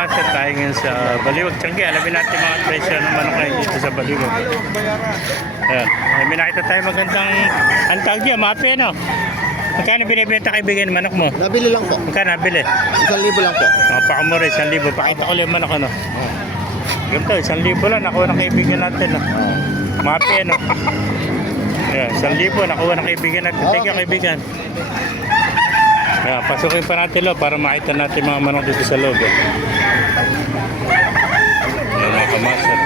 kamaster, tayo ngayon sa Baliwag, Tiangge. Alamin natin mga presyo ng manok ngayon dito sa Baliwag. Ayan. May nakita tayo magandang antag diyan, mapi ano? Magkano binibenta kaibigan ng manok mo? Nabili lang po. Magkano nabili? 1,000 lang po. Mga pakamura, 1,000. Pakita ko lang yung manok ano. Ganito, 1,000 lang. Nakuha ng kaibigan natin. No? Mapi ano? Ayan, 1,000. Nakuha ng kaibigan natin. Thank you kaibigan. Ayan, pasukin pa natin lo para makita natin mga manok dito sa loob. Eh. Ayan mga kamaster.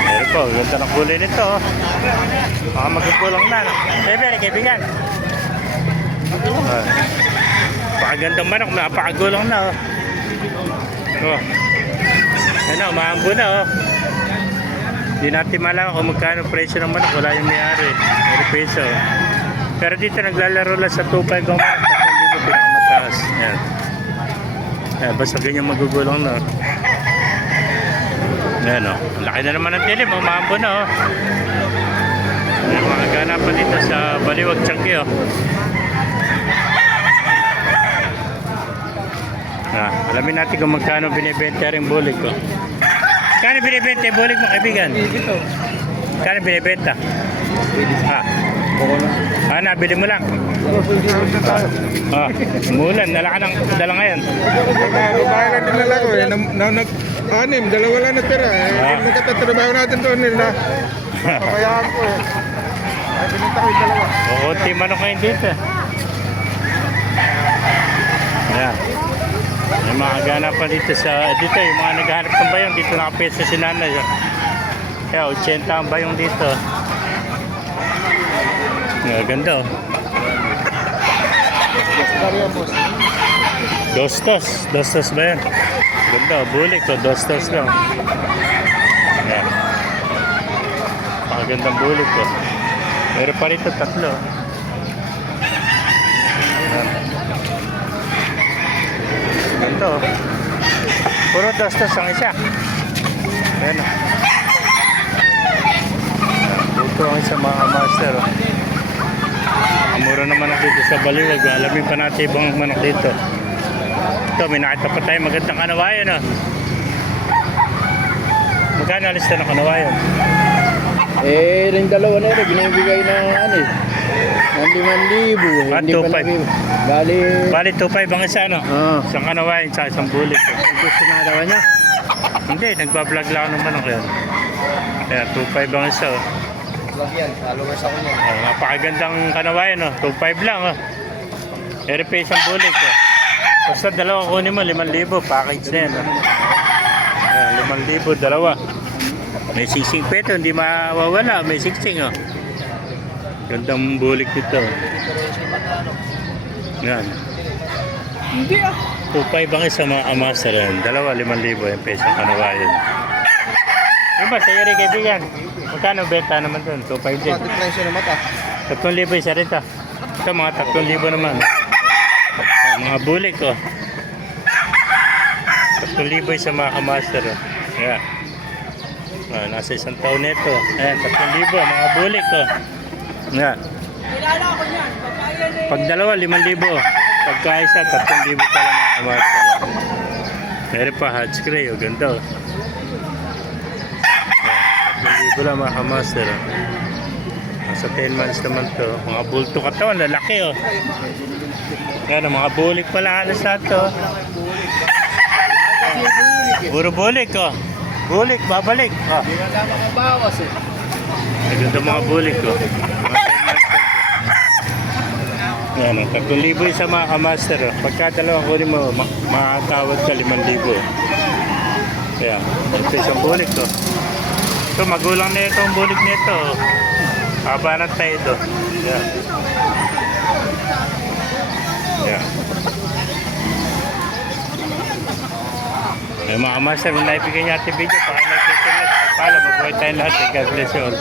Ayan po, ganda ng kulay nito. Oh. Baka magkukulang na. No? Kaibigan. Pakagandang manok, napakagulang na. Oh. Ano, maambo na. Oh. Hindi natin malaman kung magkano presyo ng manok. Wala yung may-ari. May peso. Pero dito naglalaro lang sa 2.5 ang manok. 3,000 pinakamataas. Ayan. Ayan, basta ganyan magugulang na. Ayan o. Laki na naman ng tilim. Maambo na o. Ayan, mga ganapan dito sa Baliwag, Tiangge o. Alamin natin kung magkano binibenta rin bulig ko. Kano binibenta yung bulig mo kaibigan? Kano binibenta? Nabili mo lang. Umulan, dala ka ng dala ngayon. Babae lang din nila ko eh. Nag-anim, dalawa lang natira eh. Nagkatatrabaho natin doon nila. Pabayaan ko eh. Ay, binita ko yung dalawa. Kunti manok ngayon dito. Ayan. May mga ganapan dito sa dito yung mga naghahanap ng bayong dito nakapesa si nanay. Kaya 80 ang bayong dito. Ganda oh. Dostos ba yan? Ganda oh, bulik oh, dostos lang. Ayan. Pakagandang bulik oh. Meron pa rito tatlo. Ayan. Ganda oh. Puro dostos ang isa. Ayan oh. Ito ang isa mga master oh. Mura naman ako dito sa Baliwag. Alamin pa natin ibang manok dito. Ito, may nakita pa tayo magandang kanawayan oh. Magkano alis na ng kanawayan? Rin dalawa na rin, binibigay ng ano eh. Ng 5,000. 2,500. Bali 2,500 ang isa no? Isang kanawayan sa isang bulik. Gusto na daw niya? Hindi, nagbablog lang ako ng manok yan. Kaya 2,500 ang isa oh. Vlog yan, followers ako niyan. Napakagandang kanawayan oh. 2,500 lang oh. RP isang bulik oh. Basta dalawa kunin mo, 5,000 package na yan oh. 5,000 dalawa. May singsing pa ito, hindi mawawala. May singsing oh. Gandang bulik dito. Yan. Hindi ah. 2,500 ang isa mga amaster yan. Dalawa, 5,000 yung pesong kanawayan. Diba, sa'yo rin kaibigan? Magkano benta naman doon? 2,500 din. Pati presyo na mata. 3,000 isa rin ito. Ito mga 3,000 naman. Mga bulik oh. 3,000 isa mga kamaster oh. Yan. Nasa isang taon nito. Ayan, 3,000 mga bulik oh. Yan. Pag dalawa, 5,000 oh. Pagka isa, 3,000 pala mga kamaster. Meron pa hatch gray oh. Ganda oh. 3,000 lang mga kamaster oh. Nasa 10 months naman to. Mga bulto katawan, lalaki oh. Yan, mga bulik pala halos na to. Puro bulik oh. Bulik, babalik oh. Hindi na lang makabawas eh. Naganda mga bulik oh. Yan oh, 3,000 isa mga kamaster oh. Pagka dalawang kunin mo, makakatawad ka 5,000 Yan, ito isang bulik oh. Ito, magulang na itong bulik nito oh. Haba ng tayo ito. Yan. Yan. May mga master, kung naibigay niya ating video, pakilagay pala, mabuhay tayong lahat. God bless you all.